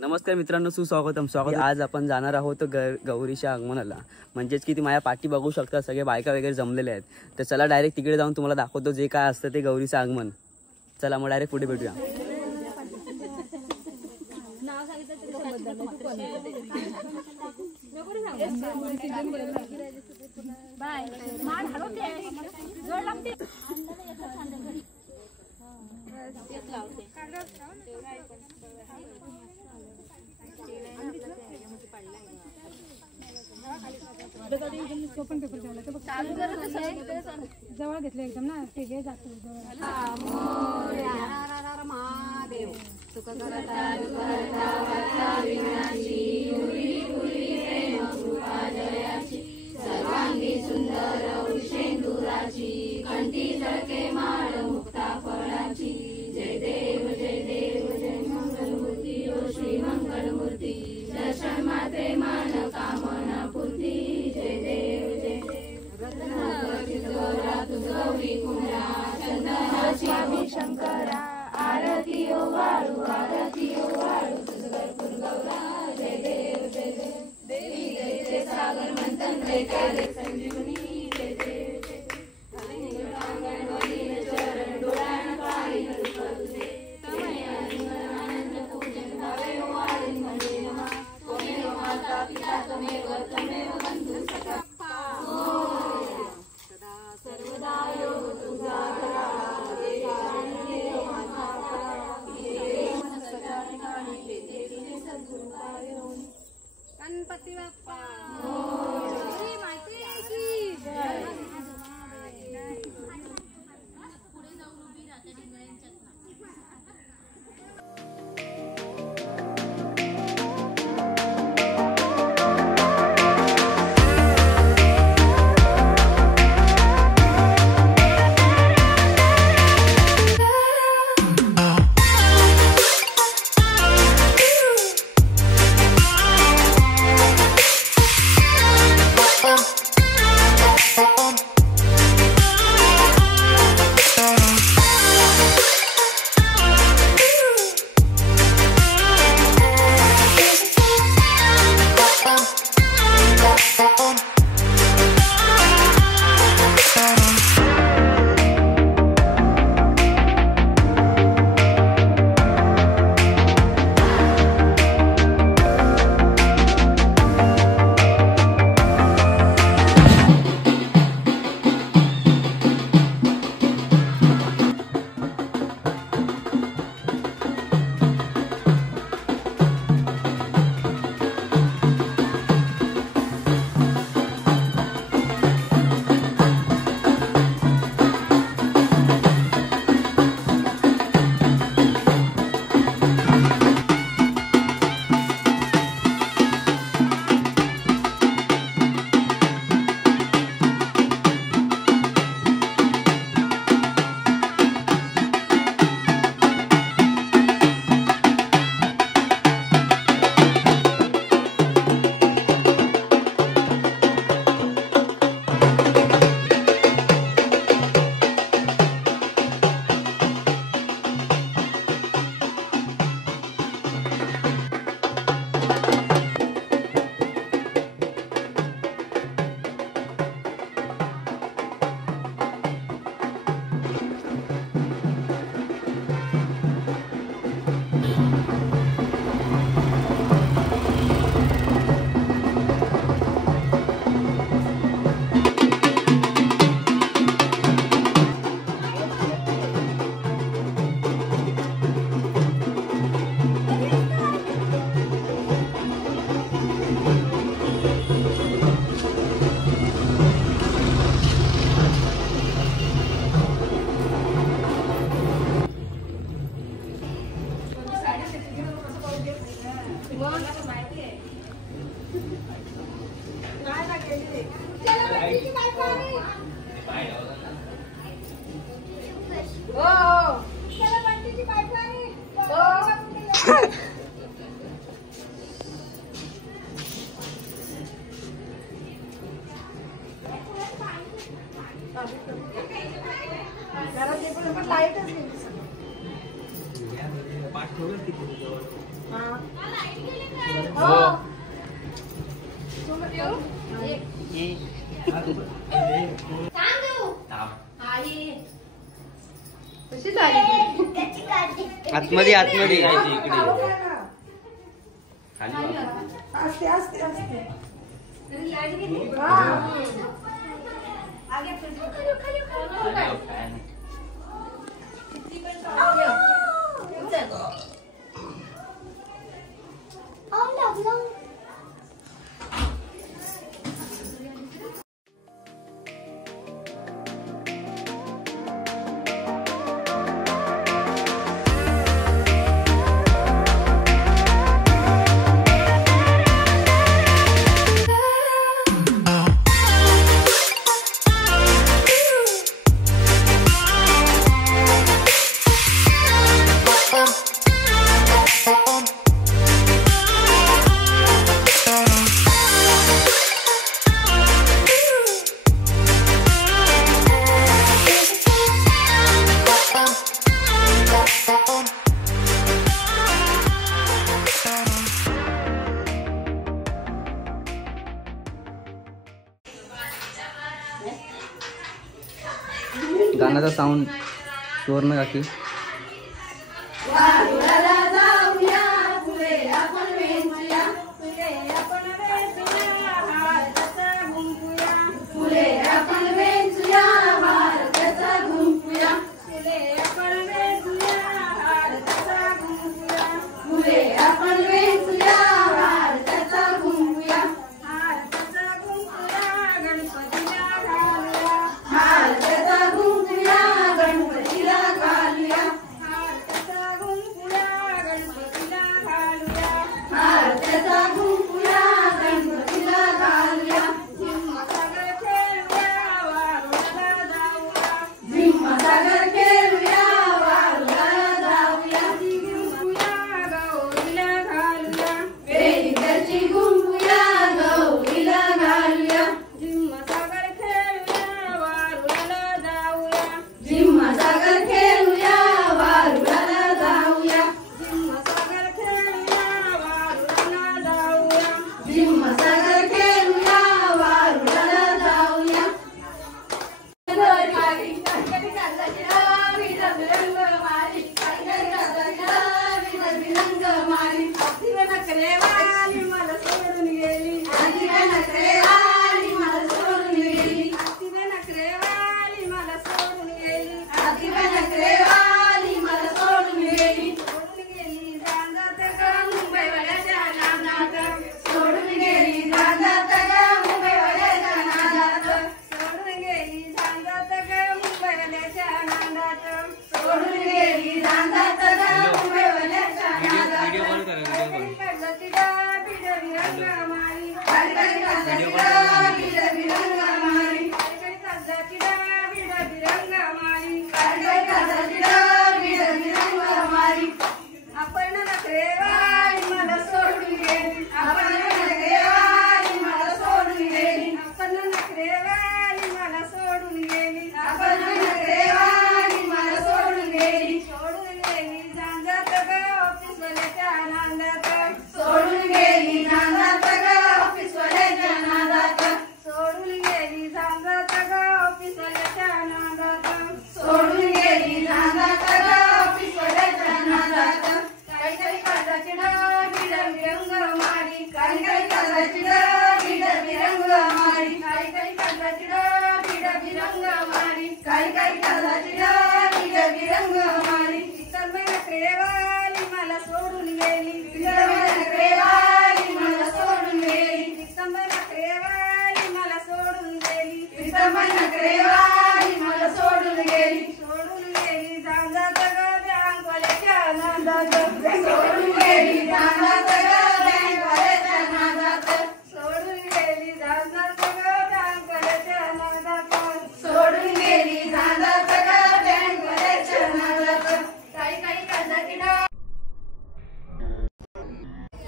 नमस्कार मित्रांनो, स्वागत. आज आपण जाणार आहोत गौरीच्या आगमनाला. म्हणजेच की ती माझ्या पाठी बघू शकता, सगळे बायका वगैरे जमलेले आहेत. तर चला डायरेक्ट तिकडे जाऊन तुम्हाला दाखवतो जे काय असतं ते गौरीचं आगमन. चला मग डायरेक्ट पुढे भेटूया. जवळ घेतलं एकदम ना ते घे जातो सर्वांगी सुंदर शेंदुराची कंठी झळके माळ मुक्ता फळाची. जय देव जय मंगलमूर्ती ओ श्री मंगलमूर्ती. दर्शन मात्रे मान कामना पूर्ती. जय देव गौरी कुंडा चंदनाची शंकरा. आरती ओ वाळू आरती ओ वाळू तुझ भरपूर गौरा. जय देव देवी जय सागर मंथन जय संजीवनी. जय देव चरण डोळ्यान पाळी तुझे आनंद पूजन भावे वाळी म्हणे नमा. त्वमेव माता पिता त्वमेव बंधू सखा. सर्वदा योग तुझा करा. गणपती बाप्पा लाईटच आतमध्ये आतमध्ये इकडे आस्ते आस्ते आस्ते गाण्याचा साऊंड सुवर्ण काकी.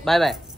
Bye bye.